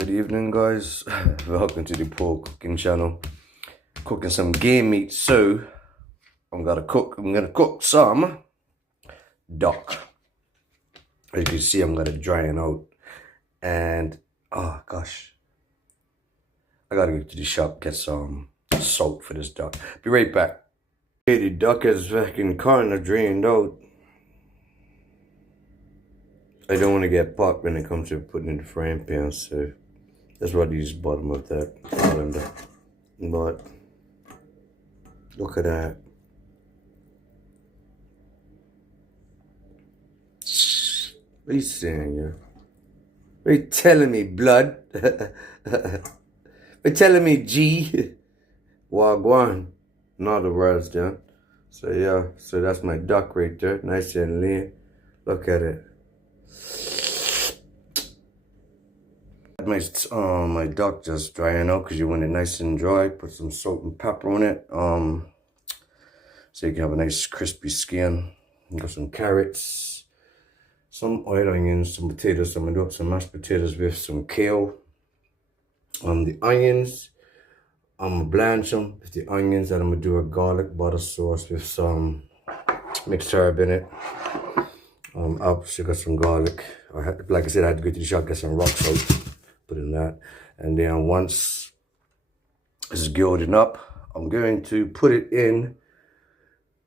Good evening, guys. Welcome to the pork cooking channel. Cooking some game meat, so I'm gonna cook some duck. As you can see, I'm gonna dry it out, and oh gosh, I gotta go to the shop get some salt for this duck. Be right back. Okay, the duck is fucking kind of drained out. I don't want to get popped when it comes to putting in the frying pan, so that's why I use the bottom of that cylinder. But look at that. What are you saying, yeah? What are you telling me, blood? What are you telling me, G? Wagwan. In other words, yeah. So yeah, so that's my duck right there. Nice and lean. Look at it. My duck just drying out because you want it nice and dry. Put some salt and pepper on it. So you can have a nice crispy skin. Got some carrots, some oil onions, some potatoes. So I'm gonna do up some mashed potatoes with some kale. The onions, I'm gonna blanch them with the onions, and I'm gonna do a garlic butter sauce with some mixed herb in it. Obviously got some garlic. Like I said, I had to go to the shop, get some rock salt, put in that. And then once it's gilding up, I'm going to put it in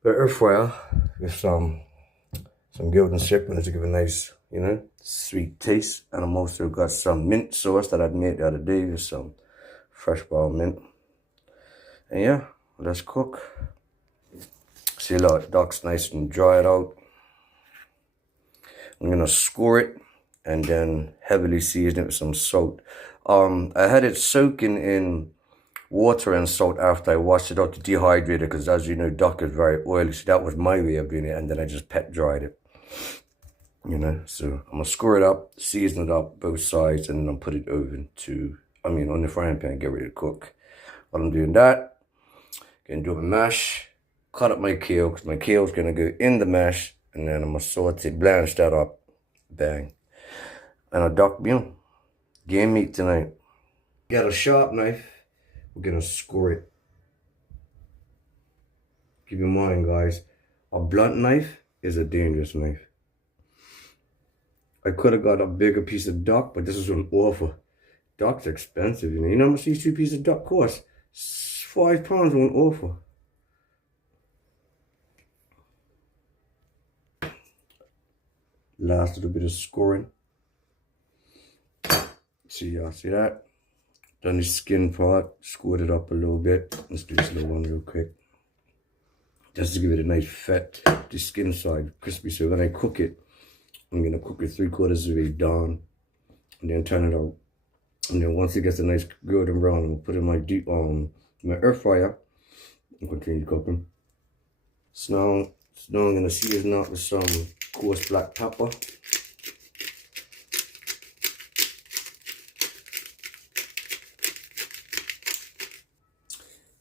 the air fryer with some gilding syrup to give a nice, sweet taste. And I'm also got some mint sauce that I made the other day with some fresh boiled mint. And yeah, let's cook. See a lot of duck's nice and dried out. I'm gonna score it and then heavily season it with some salt. I had it soaking in water and salt after I washed it out to dehydrate it, because as you know, duck is very oily. So that was my way of doing it, and then I just pet dried it. So I'm gonna score it up, season it up both sides, and then I'll put it on the frying pan, get ready to cook. While I'm doing that, gonna do a mash, cut up my kale, because my kale's gonna go in the mash, and then I'm gonna saute, blanch that up, bang. And a duck meal, game meat tonight. Got a sharp knife, we're gonna score it. Keep in mind, guys, a blunt knife is a dangerous knife. I could have got a bigger piece of duck, but this is an offer. Duck's expensive, you know how much these 2 pieces of duck cost? £5 on offer. Last little bit of scoring. See y'all, see that? Done the skin part, scored it up a little bit. Let's do this little one real quick. Just to give it a nice fat, the skin side crispy. So when I cook it, I'm gonna cook it 3/4 of the way down, and then turn it out. And then once it gets a nice golden brown, I'm gonna put it in my air fryer and continue cooking. So now I'm gonna season up with some coarse black pepper.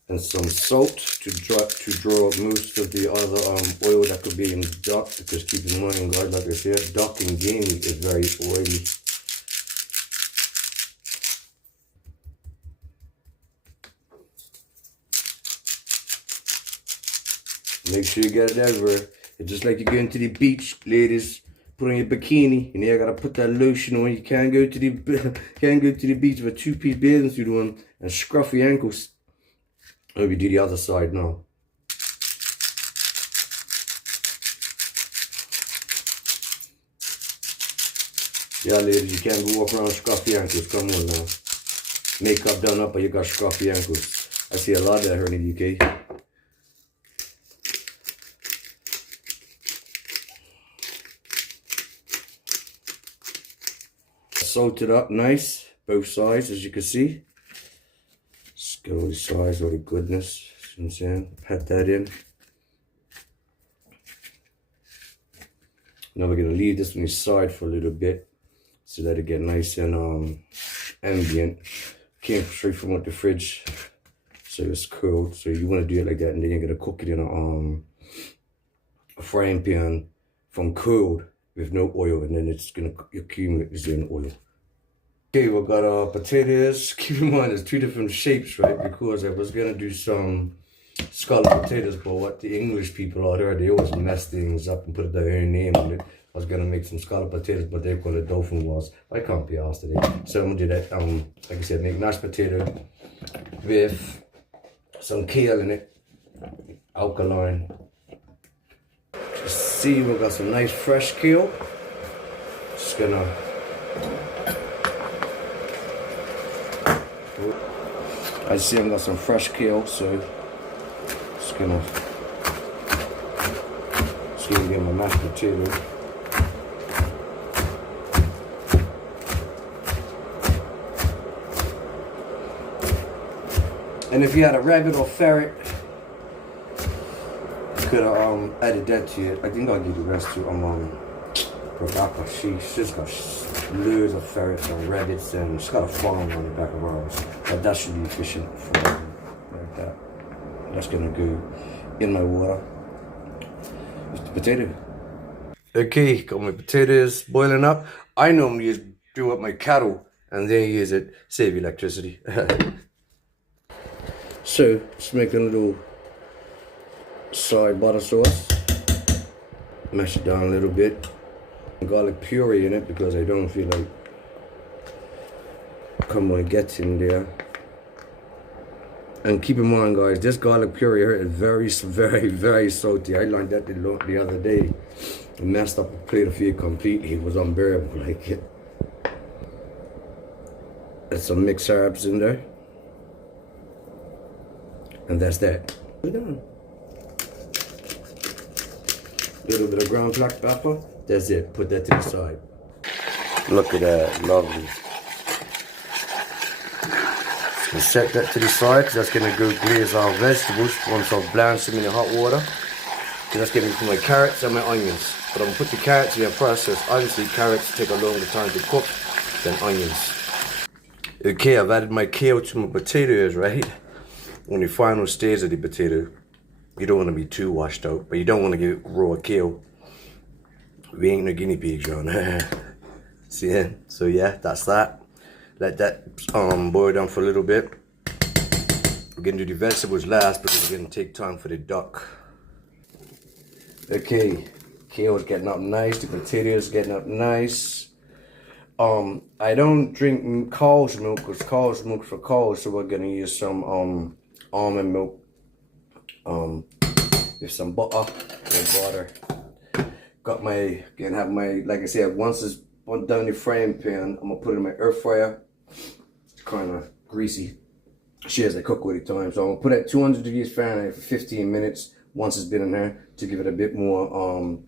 And some salt to draw most of the other oil that could be in the duck, because keep in mind, guys, like I said, duck and game meat is very oily. Make sure you get it everywhere. It's just like you're going to the beach, ladies. Put on your bikini, and you gotta put that lotion on. You can't go to the beach with a 2-piece bathing suit on and scruffy ankles. Maybe do the other side now. Yeah, ladies, you can't go walk around scruffy ankles. Come on now. Makeup done up, but you got scruffy ankles. I see a lot of that here in the UK. Salt it up nice, both sides, as you can see. Just get all the sides, all the goodness. See what I'm saying? Pat that in. Now we're gonna leave this on the side for a little bit, so that it get nice and ambient. Came straight from the fridge, so it's cold. So you want to do it like that, and then you're gonna cook it in a frying pan from cold with no oil, and then it's gonna accumulate with the oil. Okay, we got potatoes. Keep in mind, there's two different shapes, right? Because I was gonna do some scalloped potatoes, but what the English people out there, they always mess things up and put their own name on it. I was gonna make some scalloped potatoes, but they call it dolphin walls. I can't be asked today, so I'm gonna do that. Like I said, make mashed potato with some kale in it, alkaline. See, we got some nice fresh kale. Just gonna. I see I've got some fresh kale, so just gonna get my mashed potato. And if you had a rabbit or ferret, you could have added that to it. I think I'll give the rest to Rebecca. She's just got loads of ferrets and rabbits, and she's got a farm on the back of ours. But that should be efficient for like that. That's gonna go in my water with the potato. Okay, got my potatoes boiling up. I normally just do up my kettle and then use it, save electricity. So, just make a little soy butter sauce. Mash it down a little bit. Garlic puree in it because I don't feel like come on, get in there. And keep in mind, guys, this garlic puree here is very, very salty. I learned that the other day. It messed up a plate of food completely. It was unbearable, like it. There's some mixed herbs in there. And that's that. Put it down. A little bit of ground black pepper. That's it. Put that to the side. Look at that. Lovely. So set that to the side because that's going to go glaze our vegetables once I've blanched them in the hot water. So that's going to be for my carrots and my onions. But I'm going to put the carrots in the process. Obviously, carrots take a longer time to cook than onions. Okay, I've added my kale to my potatoes, right? On the final stage of the potato, you don't want to be too washed out, but you don't want to get raw kale. We ain't no guinea pigs, John. See, so yeah, that's that. Let that boil down for a little bit. We're gonna do the vegetables last because we're gonna take time for the duck. Okay, kale's getting up nice. The potatoes getting up nice. I don't drink cow's milk because cow's milk for cows, so we're gonna use some almond milk with some butter and butter. Got my, gonna have my, like I said, once it's done in the frying pan, I'm gonna put it in my air fryer. It's kind of greasy. She has to cook with it time, so I'm gonna put it at 200 degrees Fahrenheit for 15 minutes once it's been in there to give it a bit more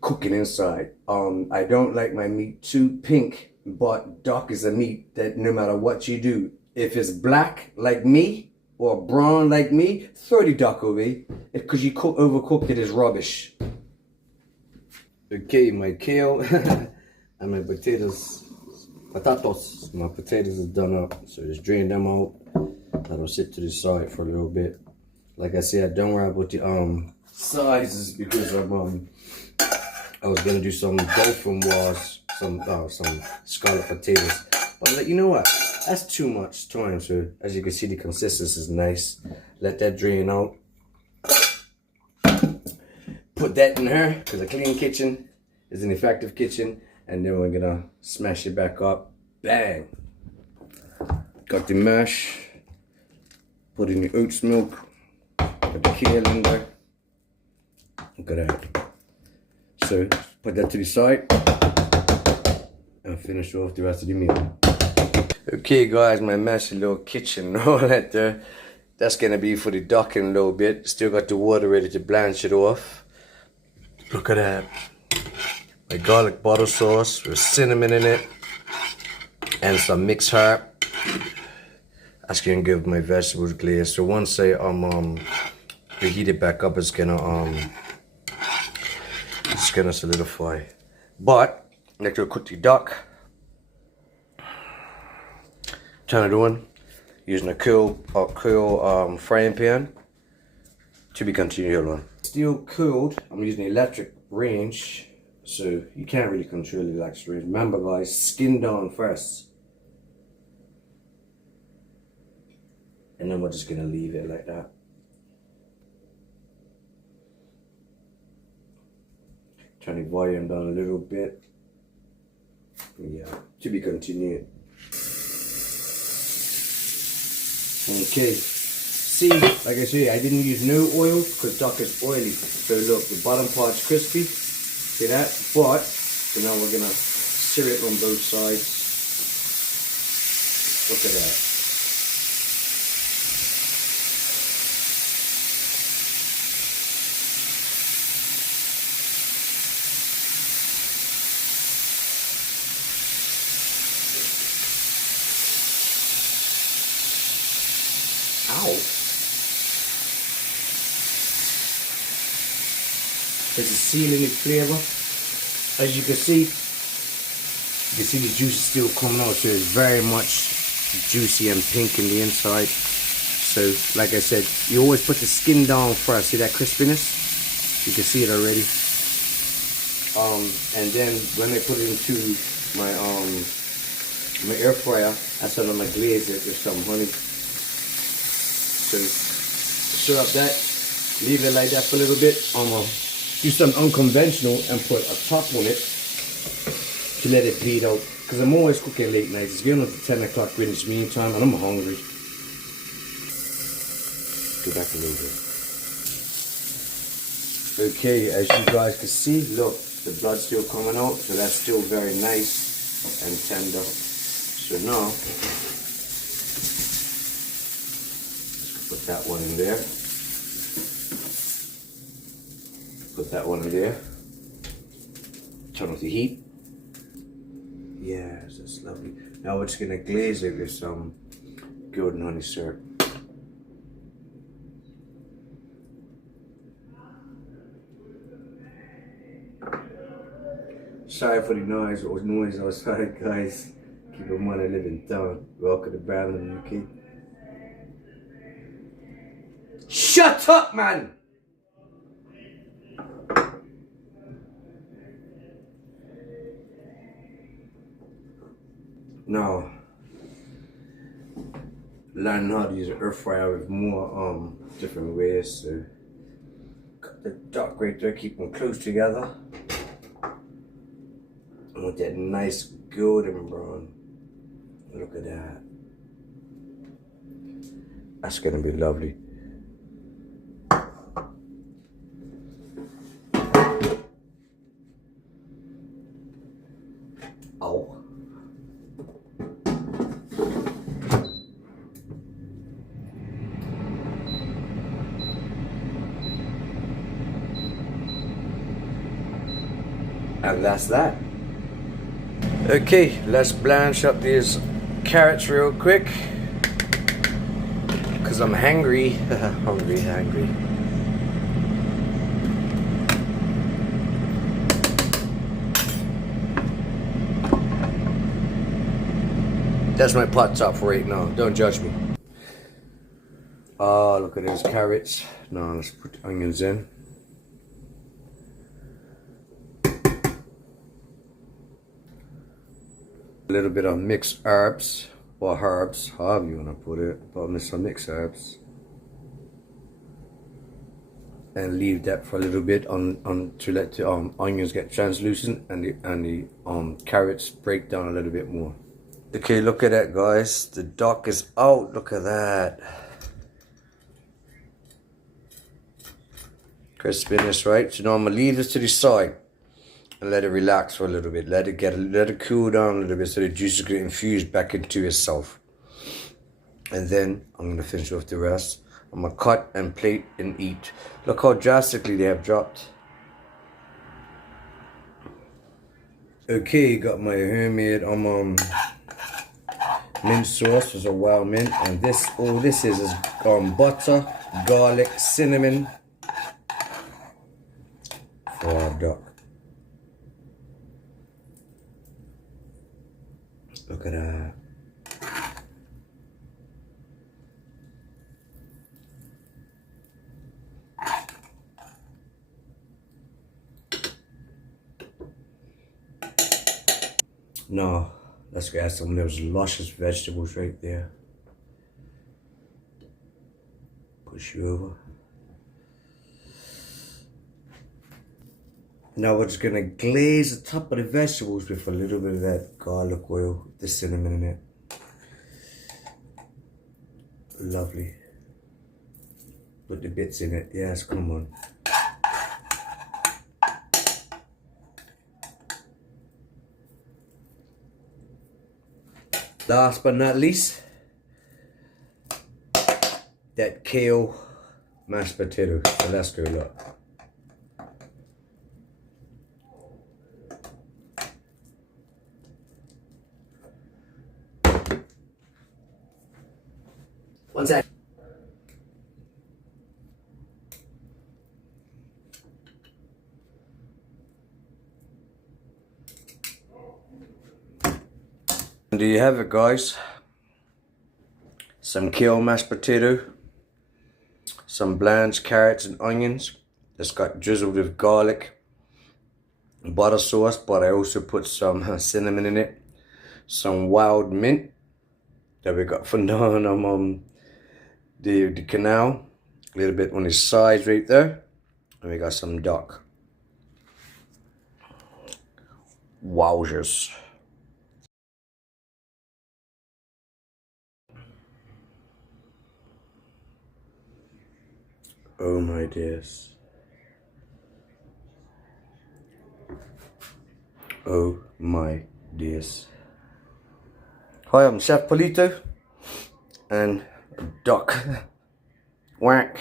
cooking inside. I don't like my meat too pink, but duck is a meat that no matter what you do, if it's black like me or brown like me, throw the duck away because you overcooked it is rubbish. Okay, my kale and my potatoes. My potatoes are done up, so just drain them out. That'll sit to the side for a little bit. Like I said, don't worry about the sizes because I was gonna do some dolphin walls, some scalloped potatoes. But like, you know what? That's too much time. So as you can see, the consistency is nice. Let that drain out. Put that in her because a clean kitchen is an effective kitchen. And then we're gonna smash it back up. Bang! Got the mash. Put in the oats milk. Put the kale in there. Look at that. So put that to the side. And finish off the rest of the meal. Okay guys, my messy little kitchen. All that there. That's gonna be for the duck in a little bit. Still got the water ready to blanch it off. Look at that. My garlic butter sauce with cinnamon in it and some mixed herb. That's gonna give my vegetables glaze. So once I reheat it back up, it's gonna solidify. But next we'll cook the duck. Turn it on using a Kale frying pan. To be continued on. Still cooled. I'm using the electric range. So you can't really control it like straight. Remember guys, skin down first. And then we're just gonna leave it like that. Turn the volume down a little bit. Yeah, to be continued. Okay. See, like I say, I didn't use no oil because duck is oily. So look, the bottom part's crispy. See that? But, so now we're gonna sear it on both sides. Look at that. Ow. There's a sealing flavor. As you can see the juice is still coming out, so it's very much juicy and pink in the inside. So, like I said, you always put the skin down first. See that crispiness? You can see it already. And then when I put it into my my air fryer, that's when I'm gonna glaze it with some honey. So stir up that, leave it like that for a little bit. I'm gonna do something unconventional and put a top on it to let it bleed out. Because I'm always cooking late nights. It's getting up to 10 o'clock Greenwich Mean Time and I'm hungry. Go back a little bit. Okay, as you guys can see, look, the blood's still coming out, so that's still very nice and tender. So now, let's put that one in there. Put that one in there. Turn off the heat. Yes, that's lovely. Now we're just gonna glaze it with some golden honey syrup. Sorry for the noise outside, guys. Keep in mind I live in town. Welcome to Birmingham, UK. Shut up, man! Now, learn how to use an air fryer with more different ways. So, cut the duck right there, keep them close together. And with that nice golden brown. Look at that. That's gonna be lovely. Ow. And that's that. Okay, let's blanch up these carrots real quick. Cause I'm hungry. hungry. That's my pot top for right now. Don't judge me. Oh, look at those carrots. Now let's put the onions in. A little bit of mixed herbs, or herbs, however you want to put it, but some mixed herbs. And leave that for a little bit to let the onions get translucent and the carrots break down a little bit more. Okay, look at that, guys. The duck is out. Look at that. Crispiness, right? So now I'm gonna leave this to the side and let it relax for a little bit. Let it cool down a little bit so the juices can infuse back into itself. And then I'm gonna finish off the rest. I'm gonna cut and plate and eat. Look how drastically they have dropped. Okay, got my homemade mint sauce. Is a wild mint, and all this is butter, garlic, cinnamon for our duck. Look at that. No, let's get some of those luscious vegetables right there. Push you over. Now we're just gonna glaze the top of the vegetables with a little bit of that garlic oil, the cinnamon in it. Lovely. Put the bits in it, yes, come on. Last but not least, that kale mashed potato. So let's go, look. One sec. And there you have it, guys. Some kale mashed potato, some blanched carrots and onions. It's got drizzled with garlic, butter sauce, but I also put some cinnamon in it, some wild mint that we got from down the canal, a little bit on the sides right there, and we got some duck. Wowzers. Oh my dears. Oh my dears. Hi, I'm Chef Paulito and duck. Whack.